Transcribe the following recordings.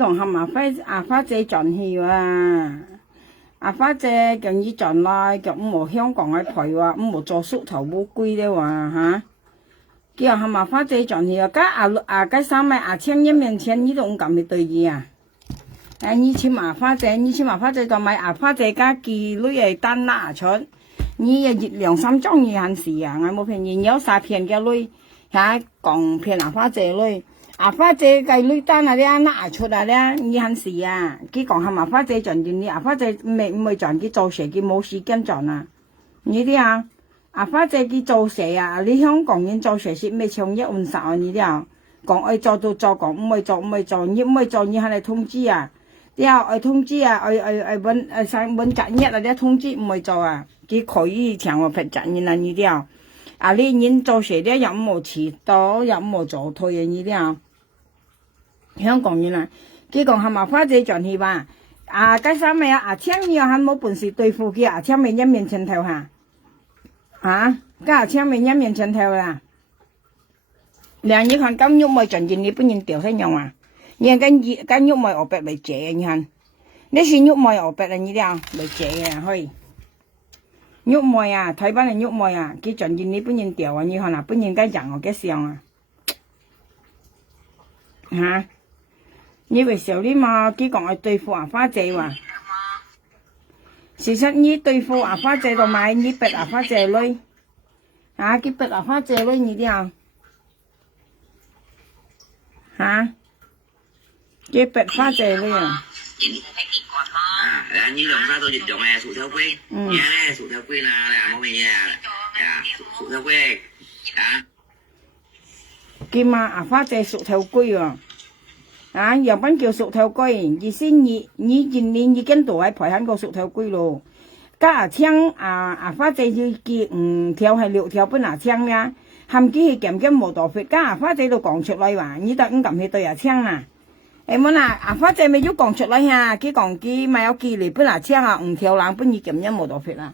同含花姐賺氣啊！花姐叫你賺來，叫唔好香港嘅陪喎，唔好做縮頭烏龜的話嚇。叫含花姐賺氣啊！家三妹千一面錢，你都唔敢去對伊啊！你去花姐就買花姐家寄女嘅單拿出，你也2-3張嘢閒時啊！我冇騙你，有3片嘅女，嚇講騙花姐女。花姐嘅女單啊咧拿出來咧，你閒時啊！佢講係花姐賺錢，你花姐唔會賺，佢做事佢冇時間賺啊！你啲花姐佢做事啊！你香港人做事是咩搶1換10啊？你啲講愛做就做，講唔會做，你唔會做你係嚟通知啊！啲愛通知啊，愛揾責任啊！啲通知唔會做啊！佢可以請我賠責任啊！你啲你人做事啲又唔好遲到，又唔好早退啊！你啲香港人啊，佢講係花姐賺氣吧？家三妹請你又係冇本事對付佢請妹一面前頭家請妹一面前頭啦。兩你看咁喐咪賺錢，你不能掉身用啊！你跟喐咪我白嚟借你看，你是喐咪我白啦，你啲嚟借嘅可以。喐咪台灣人喐咪佢賺錢你不能掉啊！你看不能跟人我嘅上你為少啲嘛？佢講係對付花姐話，事實你對付花姐就買你逼花姐女，佢逼花姐女你啲佢逼花姐女你用晒到越用嘅薯條龜，而家咧薯條龜啦，冇乜嘢薯條龜佢嘛花姐薯條龜日本叫薯條龜，意思你今年已經都係陪喺個薯條龜咯。家槍花姐要結5條係6條本槍啦，含機去檢冇多血，家花姐都講出來話，你都唔敢去對槍啦。花姐咪要講出來佢講佢咪有記嚟本槍5條冷本你檢冇多血啦。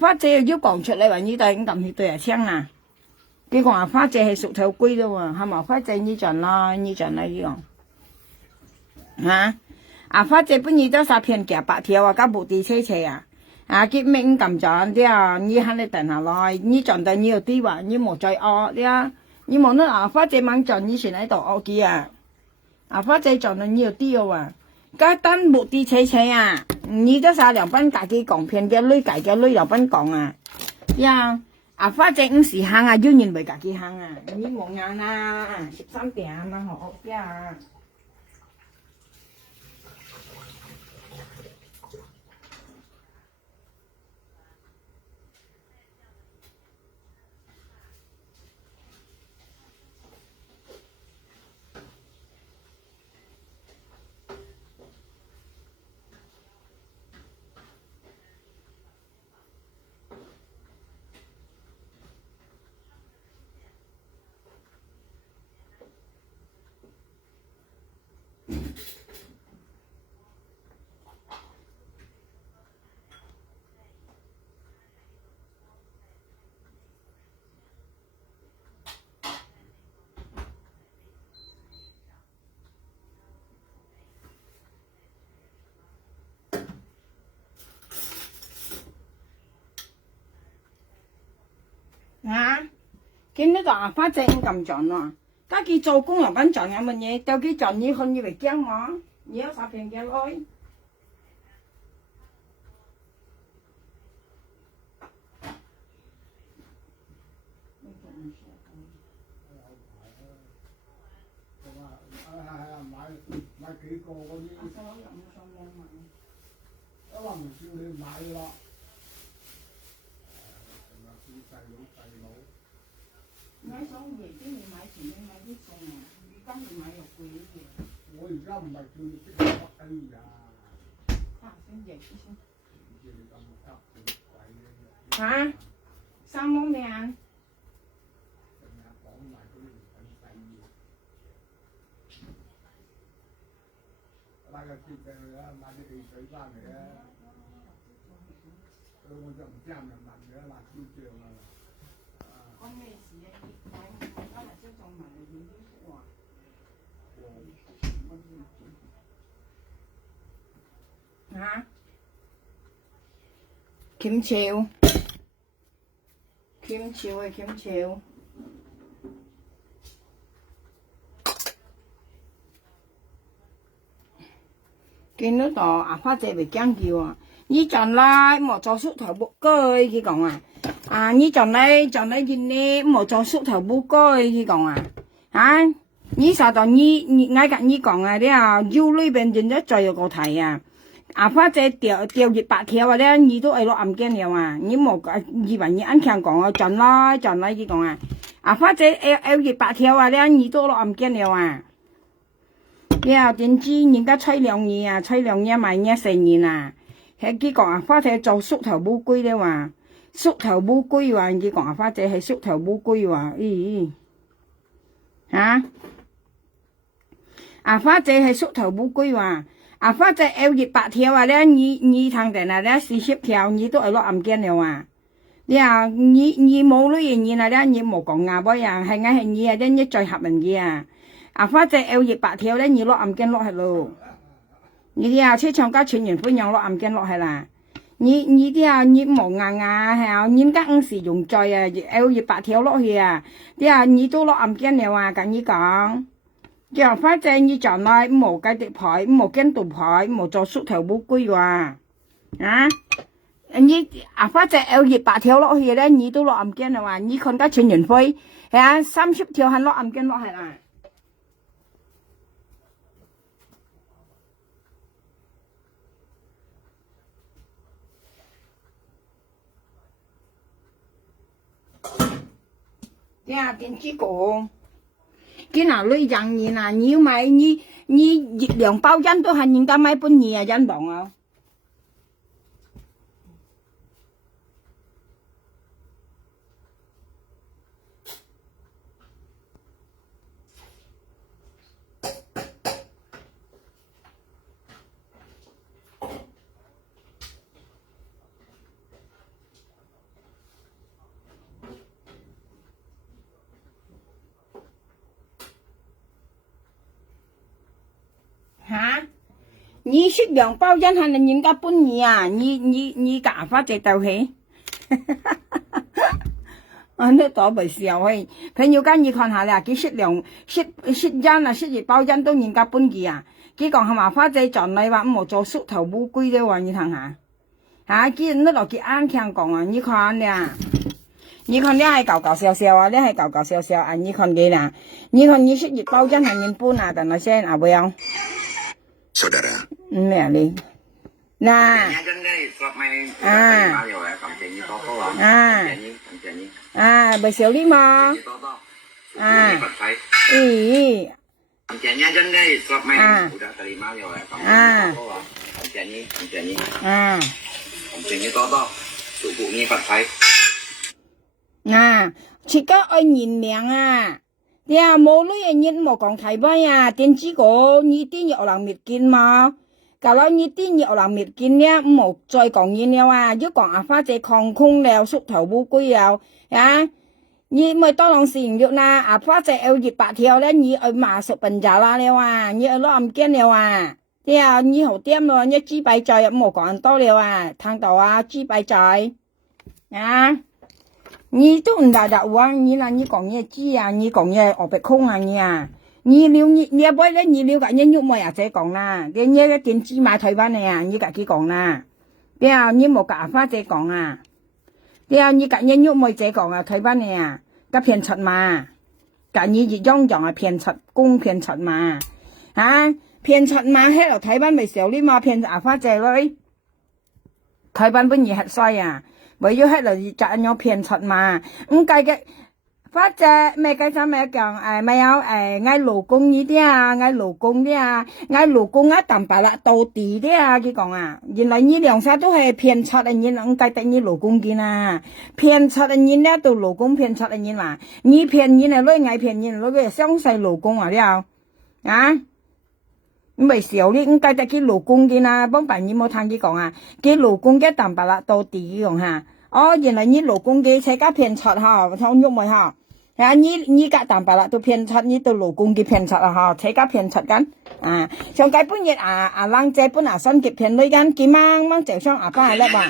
花姐要講出來話，你都唔敢去對槍啦。佢講花姐係薯條龜咯喎，係咪花姐你賺啦佢講。花姐本你都3片夾8條加部地車佢唔敢賺啲你喺你等下來，你賺到你有啲話，你冇再你冇得花姐猛賺，你先喺度惡嘅花姐賺到你有啲喎，家單部地車你都3兩班自己講片嘅女計嘅女又班講花姐5時行要人為自己行你冇眼13點好見呢個花姐唔敢賺喎，家佢做工又揾賺有乜嘢？叫佢賺你看以為驚我，你有3片嘅女。買幾個嗰啲，一話唔叫你買咯。買餸嘢邊你買前你買啲餸而家你買肉貴啲嘢。我而家唔係叫你即刻北京先熱先。3蚊咩拉個鐵俾佢啦，買啲汽水翻嚟啊！我就唔知係咪問嘅辣椒醬講咩事今日先仲問你點啲貨 hả kiếm chiều ơi kiếm chiều cái nước đó à phát chế bị căng kiều à như chọn lại một cho sút thầu bộ cơi khi còn như chọn đây gì nè một cho sút thầu bộ cơi khi còn hả như sao đó như ngay cả như còn đấy du lịch bên trên đó trời có thầy phát chế tiêu dịch bạc theo đấy như都係落暗鏡了như một gì vậy như anh chàng còn chọn lại khi còn phát chế dịch bạc theo đấy như都落暗鏡了點知人家吹2年吹2年賣嘢4年係佢講花姐做縮頭烏龜咧話，縮頭烏龜話，佢講花姐係縮頭烏龜話，花姐係縮頭烏龜話，花姐28條咧，你堂定咧40條，你都係落暗鏡了話，你冇呢樣嘢咧，你冇講係你你最合人嘅花姐28條咧，你落暗鏡落係咯。你車廠家全員歡迎落暗鏡落係啦，你冇你家5時用在28條落去你都落暗鏡了跟你講，叫花姐你將來冇計的牌，冇跟度牌，冇做縮頭烏龜你花姐28條落去咧，你都落暗鏡了你看家全員會30條係落暗鏡落係啦。點知講，cái nào lấy rằng gì nhiều mày như dịch lượng bao danh tôi hành những ta mấy bên nhiều danh bọn không你食量包人係人家本意你假發隻豆氣，你多不笑嘿。朋友間你看下啦，佢食量食人食熱包人都人家本意佢講係嘛發隻撞嚟話冇做縮頭烏龜的話，你睇下佢你落佢啱聽講你看啦。你看你係搞搞笑笑你係搞搞笑笑你看佢啦，你看你食熱包人係人本但係先會Saudara. Nih. Nah. Besok 5. Kancenya kan guys, klub main udah terima ya kancenya toto, suku ini pakai. Chỉ có anh nhìn miệng mỗi lúc nhìn một con thấy bao tiền chỉ có như tiền nhiều làm miệt kinh mà, cả lâu như tiền nhiều làm miệt kinh nha, một trời còn như nhau chứ còn phát chế không không leo sụt thầu bu quy nào, như mới to lòng xỉn được phát chế dịch bạc theo đấy như ở mà sụt bẩn giả la leo như ở lo âm kiến leo như hậu tiêm rồi như chi bài trời một con to leo thằng đầu chi bài trời,你都唔大話，你講嘢知你講嘢我別空你了不咧，你了解人喐冇仔講啦，你電子買台灣嘅你自己講啦，你冇假花仔講你自己人喐冇仔講台灣嘅個騙出嘛，你熱用用騙出公騙出嘛，騙出嘛喺度台灣咪少啲嘛騙假花仔咯，台灣本嘢係衰bởi vì hết là trả nhau phiền thật mà cái phát ra mấy cái sao mấy càng mấy áo ngay lỗ công như thế ngay lỗ công thế ngay lỗ công tầm bà là đầu tí thế cái còn nhìn lại như đường sao都係phiền thật nhìn cái tại như lỗ công kia phiền thật nhìn nè từ lỗ công phiền thật nhìn mà như phiền nhìn là lối ngay phiền nhìn lối cái xong sai lỗ công đấy không mấy xíu đi cái tại cái lỗ công kia bông bạn như một thằng kia còn cái lỗ công cái tầm bà là đầu tí còn nhìn lại như lỗ công kia sẽ các phiền thật không nhúc mày 啊，你家淡白啦，都偏出，你都老公嘅偏出啦，嗬，車家偏出緊，啊，上屆半日人姐本新結偏女緊，佢掹就想爸係叻話，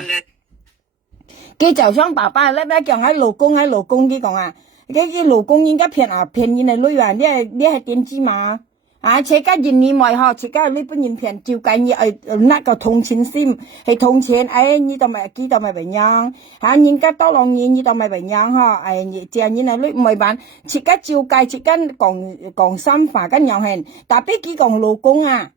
佢就想爸爸係叻咧，叫喺老公佢講啊，佢老公應該偏人係女話，你係點知嘛？啊，車家人你咪嗬，車家你本人偏照計你那個同情心，係同情，你就咪記到咪bình樣，人家多兩年你就咪bình樣嗬，你這樣你係女唔係辦，車家照計，車家講心話跟樣係，但係佢講老公啊，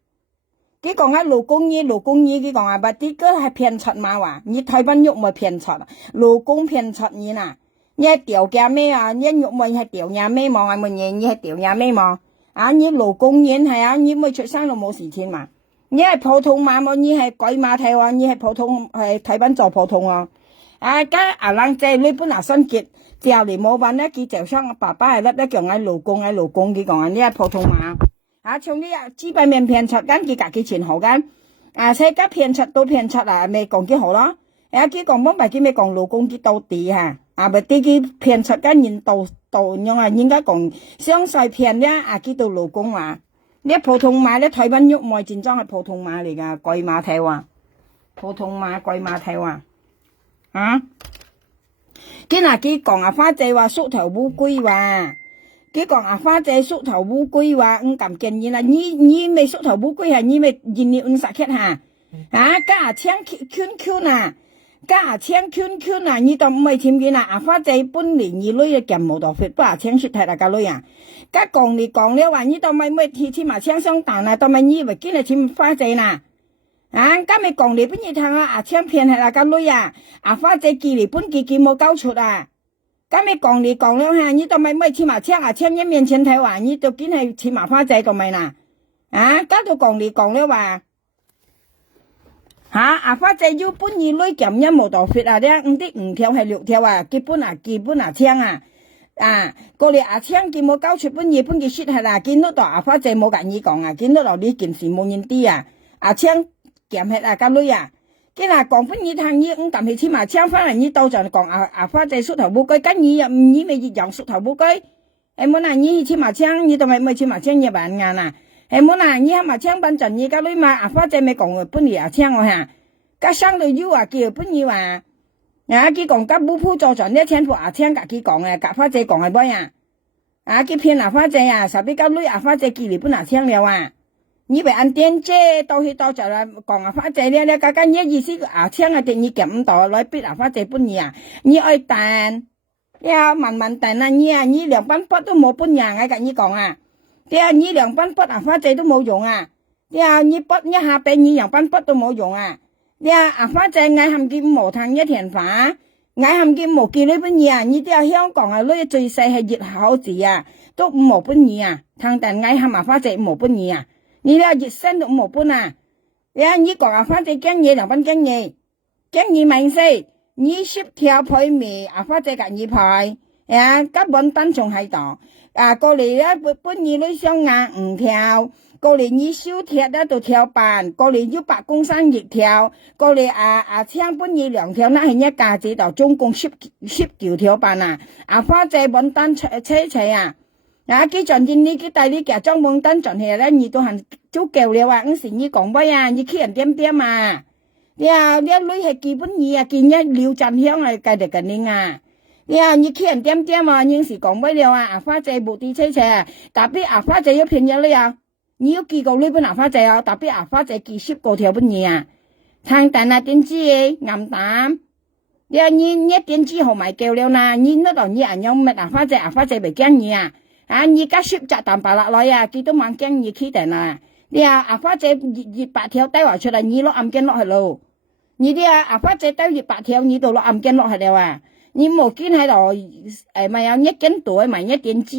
佢講喺老公佢講啊，但係佢係偏出嘛話，你台灣肉咪偏出，老公偏出你嗱，你係掉嘅咩啊？你肉咪係掉嘅咩望係乜嘢？你係掉嘅咩望？你老公人係你咪出生都冇事情嘛？你係普通碼麼？你係鬼碼睇喎？你係普通係睇緊做普通啊？家人仔你本新結，之後你冇辦咧，佢就想爸爸係咧叫老公佢講你係普通碼。從呢資本面騙出緊，佢家己錢好緊。世界騙出都騙出未講幾好咯？佢講冇咪佢咪講老公佢到底嚇，咪啲佢騙出緊人到樣應該講相細騙咧，佢到老公話，你普通碼咧台灣肉外戰裝係普通碼嚟㗎，鬼碼睇話，普通碼鬼碼睇話，佢講花姐話縮頭烏龜話。佢講花姐縮頭烏龜話咁建議啦，你未縮頭烏龜係你未見你實劇嚇，加青 Q 嗱，加青 Q 嗱，你當唔係簽嘅啦，花姐本年二女嘅劍冇到血，不青雪睇大家女啊，加講你講咧話，你當咪簽埋青雙蛋啊，當咪你咪見你簽花姐啦，加咪講你本嘢睇青片係大家女啊，花姐寄嚟本寄冇交出啊。咁你講你講了下，你都咪簽埋簽一面前睇話，你就見係簽埋花仔個咪啦，家到講你講了話，花仔要本二女咁一冇到血咧，5條係6條基本簽過嚟簽佢冇交出本佢雪係啦，見到到花仔冇緊意講見到到呢件事冇人啲簽減係家女佢嗱講本嘢聽嘢但係簽埋簽翻嚟，你到就講花仔縮頭烏龜，跟你又唔以為養縮頭烏龜，冇嗱你簽埋簽，你都咪簽埋簽嘢辦眼冇嗱你係埋簽辦陣嘢，家女嘛花仔咪講本嘢簽我嚇，家生到要叫本嘢話，佢講家冇鋪做盡啲簽鋪簽佢講嘅，花仔講係乜佢騙花仔實俾家女花仔寄嚟本簽了你咪按電啫，到去到就啦，講花仔咧，家家嘢意思簽定你夾唔到，來逼花仔本嘢你愛彈，慢慢彈你兩班筆都冇本嘢跟你講你兩班筆花仔都冇用你筆一下俾你兩班筆都冇用花仔嗌含劍無탕一田飯，嗌含劍無見呢本嘢你啲香港女最細係熱口字都冇本嘢탕但嗌含花仔冇本嘢你熱身都冇本你講花仔驚嘢兩班驚嘢明細你10條配咪花仔隔2排根本單仲喺度過嚟咧本二女雙眼5條過嚟你燒鐵咧到條板過嚟要8公升熱條過嚟青本二2條那係一架子度總共10條板花仔本單車佢盡見你佢帶你夾裝本單盡係咧你都行足夠了時你講乜你企人點你女係基本嘢見一了陣香計得緊你企人點應時講乜了花仔冇啲車特別花仔要騙嘢你要寄個女本花仔特別花仔寄10個條本嘢撐但點知暗膽你一點知號埋夠了啦你嗰度你有乜花仔咪驚你你家10隻蛋白落來幾多萬驚你企定你花仔熱8條低話出嚟你落暗鏡落去咯你啲花仔低熱8條你度落暗鏡落去了你冇見喺度咪有1斤袋埋1點知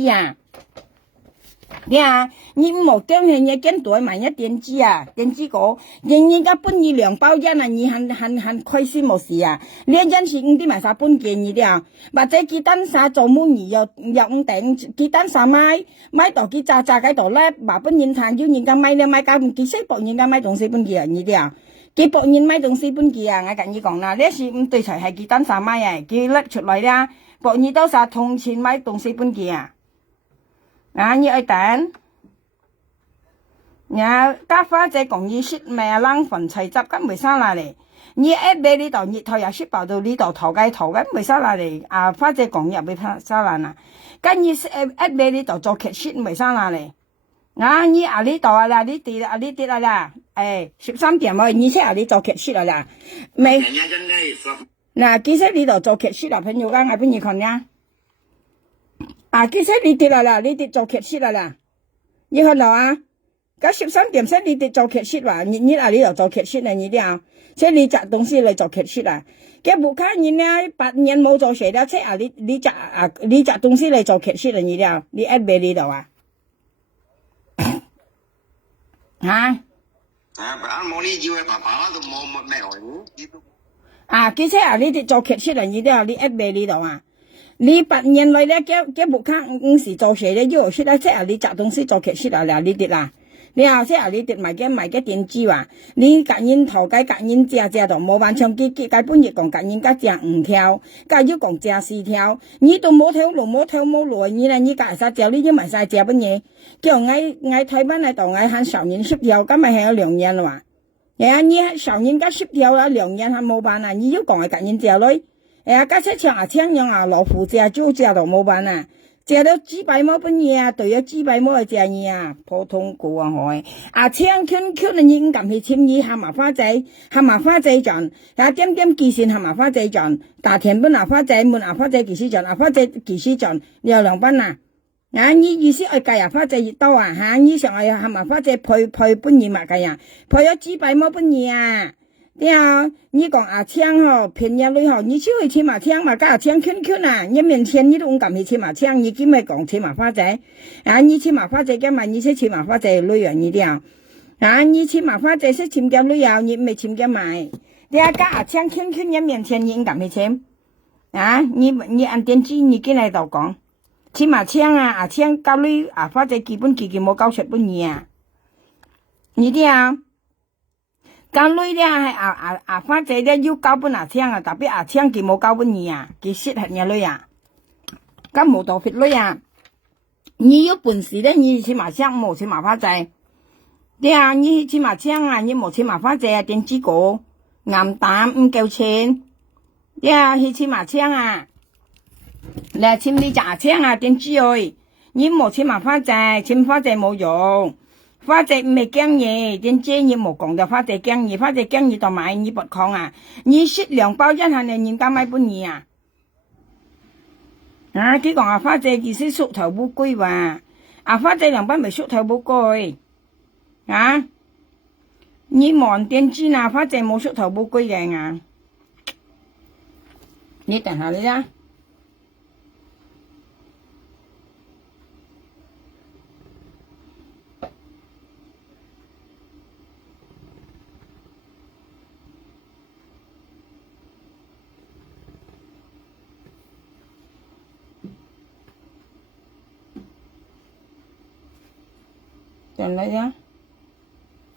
你冇驚係1斤袋埋1點知點知個人家本2兩包煙你很虧心冇事你一陣時5啲埋曬半件你啲或者佢單曬做滿兒又5頂佢單曬買到佢炸喺度咧話本人攤要人家買咧買價唔幾識博人家買東西本件你啲佢博人買東西本件我跟你講啦呢時唔對齊係佢單曬買佢拎出來啦 bọn你都是同錢買東西本件啊，你愛等，家花姐講你識咩冷粉菜汁，咁未生來嚟，你一買呢度熱頭又識爆到呢度頭雞頭咁未生來嚟，花姐講入去生來啦，跟你一買呢度做劇識未生來嚟。你呢度啊啦，呢啲啊啦，13點啊，你先你做劇室啊啦，未？嗱，其實呢度做劇室啊，朋友講係邊個呀？其實呢啲啦，呢啲做劇室啦，你看到啊？咁13點先呢啲做劇室話，你呢度做劇室啊，你啲啊，即係你摘東西嚟做劇室啊，佢唔看人啊，8年冇做事啦，即係你摘東西嚟做劇室啊，你啲啊，你一買呢度啊？其實你哋做劇出嚟，你都有你一味呢度啊！你8年來咧，佢唔看時做事咧，要出嚟即係你摘東西做劇出嚟啦，呢啲啦。你啊，即係你哋賣嘅電子話，你隔煙頭雞隔煙隻度冇辦唱機，本日講隔煙家隻5條，家要講隻4條，你都冇條路冇條冇路，你隔係曬隻，你要賣曬隻乜嘢？叫嗌台灣喺度嗌喊上年10條，咁咪係有2年啦。你上年加10條啦，2年係冇辦啊，你要講係隔煙隻女，家車搶樣老虎隻豬隻度冇辦啊。借到幾百毛本嘢啊，對咗幾百毛嘅借嘢啊，普通股啊開，青圈圈啊，已經撳去簽意蛤蟆花仔賺，點幾線蛤蟆花仔賺，大田本牙花仔，滿牙花仔幾時賺，牙花仔幾時賺，你有2班啊？你意思係計牙花仔越多啊？你上係蛤蟆花仔配本嘢嘛計啊？配咗幾百毛本嘢啊？你講青便宜女你出去簽青嘛，加青圈圈啊！一面簽你都唔敢去簽青，你今咪講簽花仔，你簽花仔嘅嘛，你識簽花仔女啊？你啲你簽花仔識簽嘅女啊？你未簽嘅買，加青圈圈一面簽你唔敢去簽，你按電子你進嚟度講，簽青青交女花仔基本冇交出本嘢啊！你啲交女咧係花仔咧要交本青啊，特別青佢冇交本嘢啊，佢適合嘅女啊，咁冇多fit女啊，你有本事咧，你去簽青冇簽花仔，你簽青啊，你冇簽花仔啊，電子股暗淡唔夠錢，去簽青啊，你簽你隻青啊，電子去，你冇簽花仔，簽花仔冇用。花仔唔係驚嘢，點知你冇講到花仔驚嘢，花仔驚嘢就買你不抗啊！你食2包一下你人家買本嘢啊！佢講花仔其實縮頭烏龜話，花仔2包咪縮頭烏龜你望點知花仔冇縮頭烏龜嘅你等下你啦。等嚟呀，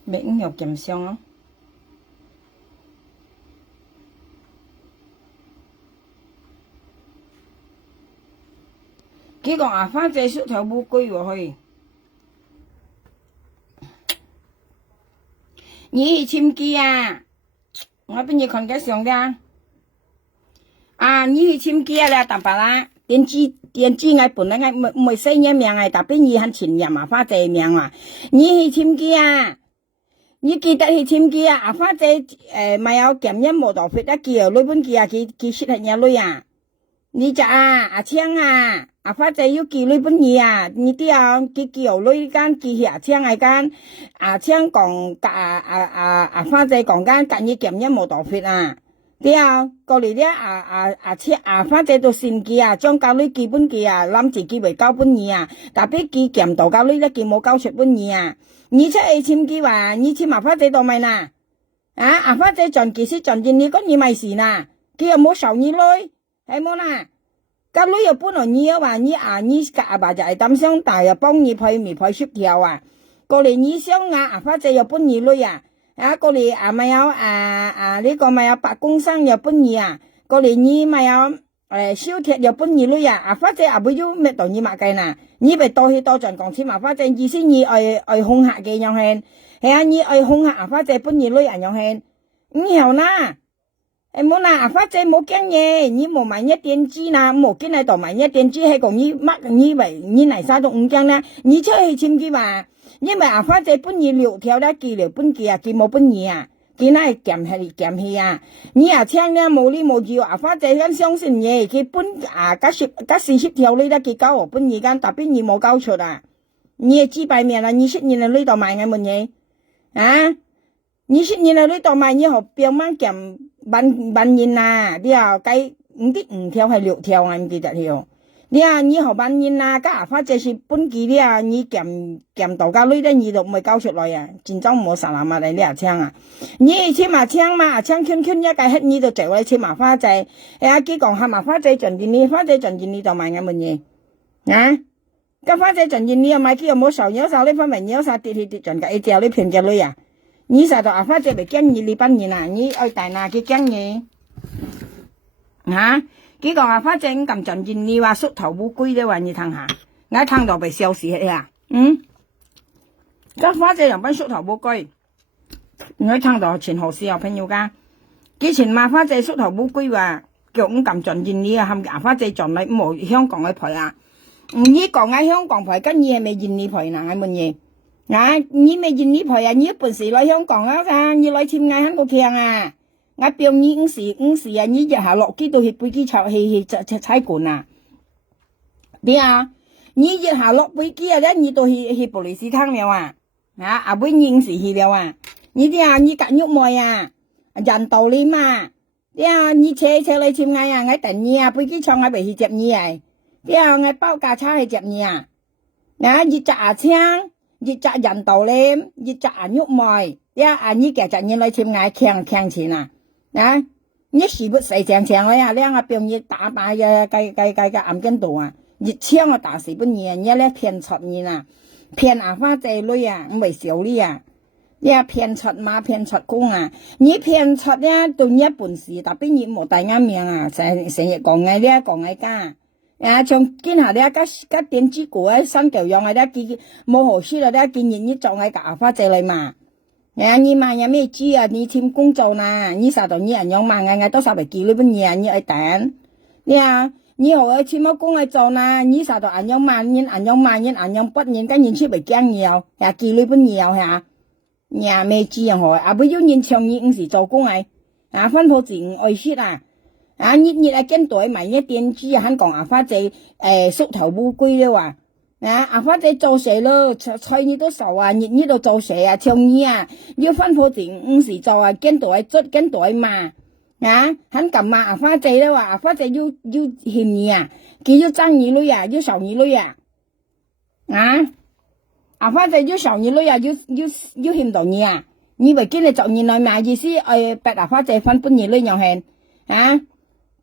免肉減香啊！佢講花仔縮頭烏龜喎去，你去簽機啊？我俾你看個相嘅你去簽機啊？大把啦，電子我本來我唔係寫名嘅，特別你係簽名花仔名啊！你去簽機啊？你記得去簽機啊？花仔咪有減一冇多費得叫女本機啊，佢適合嘅女啊！你就青花仔要寄女本嘢啊！你啲佢叫女間寄去青係間青講花仔講間隔你減一冇多費啊！過嚟咧花仔到先機將教女寄本機諗自己為交本嘢特別寄減到教女咧，佢冇交出本嘢你出去簽機話，你簽花仔到咪啦？花仔賺幾時賺錢？你講你咪事啦，佢又冇受你女，係冇啦。教女又本來你話你阿爸就係擔心，但又幫你配未配10條過嚟你想花仔又本你女過嚟咪有呢個咪有8公升又本嘢過嚟你咪有小鐵又搬二女啊，花姐啊，不要咩道你買計呐，你被多去多賺講錢嘛，花姐意思你愛恐嚇嘅樣係，係啊，你愛恐嚇花姐搬二女人樣係，唔好啦，冇啦，花姐冇驚嘢，你冇買一電機啦，冇見喺度買一電機係講你乜你為你嚟晒都唔驚啦，你出去簽機話，因為花姐搬二六條啦，記了搬機啊，記冇搬二啊。佢那係鹹氣啊！你啊聽咧冇理冇照啊！花姐咁相信嘢，佢搬40條呢得佢交我搬而家，特別你冇交出啊！你係知擺面啦，你10年喺呢度買嘅乜嘢啊？你10年喺呢度買，你學標掹鹹半年啊！你啊計唔知5條係6條啊？唔記得條。你啊，你學半年啊，家花姐是搬機啲啊，你鹹到家女咧，你都唔會交出來啊！真正冇實難物嚟，你啊聽啊！你簽嘛簽嘛，簽圈一計黑你就做嚟簽麻花仔，佢講下麻花仔盡見你，花仔盡見你就買嘅乜嘢啊？咁花仔盡見你又買佢又冇受有呢方面有啥跌盡嘅，一條你騙嘅女啊！你實到花仔咪驚你半年啊！你愛大拿佢驚你啊！佢講花姐咁盡見你話縮頭烏龜咧話你聽下，我聽到被笑死呀！咁花姐又搵縮頭烏龜，我聽到前後是有朋友噶，之前嘛花姐縮頭烏龜話叫咁盡見你啊，冚花姐盡你冇香港嘅賠啊！你講喺香港賠，跟你係咪見你賠嗱？係乜嘢？啊，你未見你賠啊？你本時來香港啦咋？你來簽嗌喺個強啊！我表你五時啊，你日下落機到去飛機場去踩館啊！你啊，你日下落飛機啊，你到去布里斯湯了啊！阿妹你五時去了啊！你啲啊，你隔喐妹啊，人道理嘛！啲啊，你車嚟簽嗌啊，我等你啊，飛機場我未去接你啊！啲啊，我包架車去接你啊！啊，你扎啊槍，你扎人道理，你扎啊喐妹，啲啊，你夾着你嚟簽嗌強錢啊！啊！你是不是正常呀？你我表你打敗嘅計暗根度啊！熱槍我打死不你啊！你咧騙出你啦，騙阿花仔女啊，唔係小你啊！你啊騙出馬騙出公啊！你騙出咧對你本事，特別你冇大眼命啊！成日講嘅咧講嘅家啊，從今下咧家點知股啊新舊樣嘅咧見冇好書啦咧，見人你做嘅阿花仔女嘛！啊！你買有咩知啊？你簽工作啦，你實到你人樣買嘅都實為記你本嘢，你愛等。你啊，你何愛簽乜工去做啦？你實到人樣買，人樣不人跟人出嚟驚嘢，又記你本嘢嚇。你啊咩知啊？何啊不要人長你時做工嚟，啊分鋪子唔愛惜啊！啊你啊跟隊買一電機啊，肯講啊花仔縮頭烏龜咧話。啊！阿花仔做蛇咯，菜你都熟啊，你都做蛇啊，像你啊，要分鋪tiền時做啊，跟隊嘛，啊，肯撳啊，阿花仔咧話，阿花仔要嫌你啊，佢要爭二女啊，要受二女啊，啊，阿花仔要受二女啊，要嫌到你啊，你咪見你做二女嘛意思，逼阿花仔分半二女又係，啊，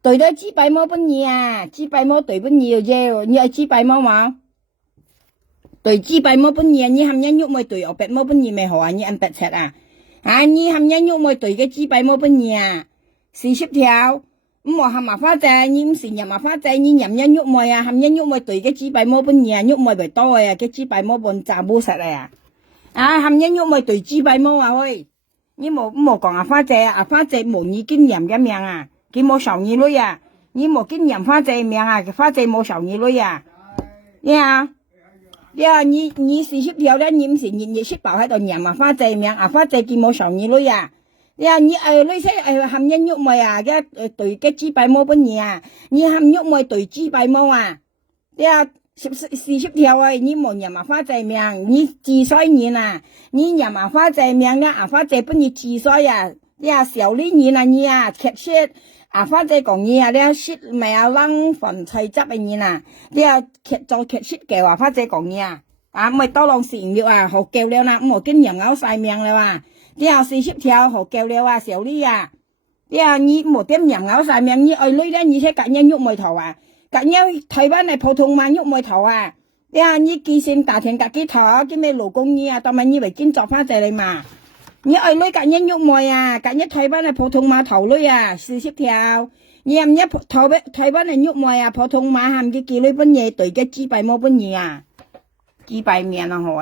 對咗支幣摸半二啊，支幣摸對半二啫，你係支幣摸嘛？對支幣冇本嘢，你含一喐咪對我白冇本嘢咪好啊？你按白尺啊？啊，你含一喐咪對嘅支幣冇本嘢啊？40條，咁我含麻花仔，你唔成日麻花仔，你含一喐咪啊？含一喐咪對嘅支幣冇本嘢啊？喐咪咪多啊？嘅支幣冇本炸冇實啊？啊，含一喐咪對支幣冇啊？喂，你冇講阿花仔啊？阿花仔冇你經驗嘅命啊？佢冇受二女啊？你冇經驗花仔命啊？花仔冇受二女啊？呀？呀，你40條咧，你唔是日識爆喺度nhầm啊花仔命啊花仔見冇受二女啊！呀，你女仔含一喐咪啊，嘅對嘅支幣冇本嘢啊，你含喐咪對支幣冇啊！呀，40條啊，你冇nhầm啊花仔命，你自衰年啊，你nhầm啊花仔命咧，啊花仔本你自衰啊！呀，小呢年啊你啊，劇色。啊，花仔講嘢啊，你啊識咪啊冷粉菜汁嘅嘢啊，你啊做劇識嘅話，花仔講嘢啊，啊咪多浪成了啊，學夠了啦，唔好跟人咬晒命了啊，你啊40條學夠了啊，小李啊，你啊你冇點人咬晒命，你愛女咧，而且隔日喐眉頭啊，隔日台灣係普通話喐眉頭啊，你啊你記性大田隔幾頭，叫咩勞工嘢啊，當咪以為兼做花仔你嘛。你愛女隔日喐妹啊，隔日台灣係普通話頭女啊，40條，你唔一台灣人喐賣啊，普通話喊佢叫你本嘢對嘅幾百冇本嘢啊，幾百面啊，好誒。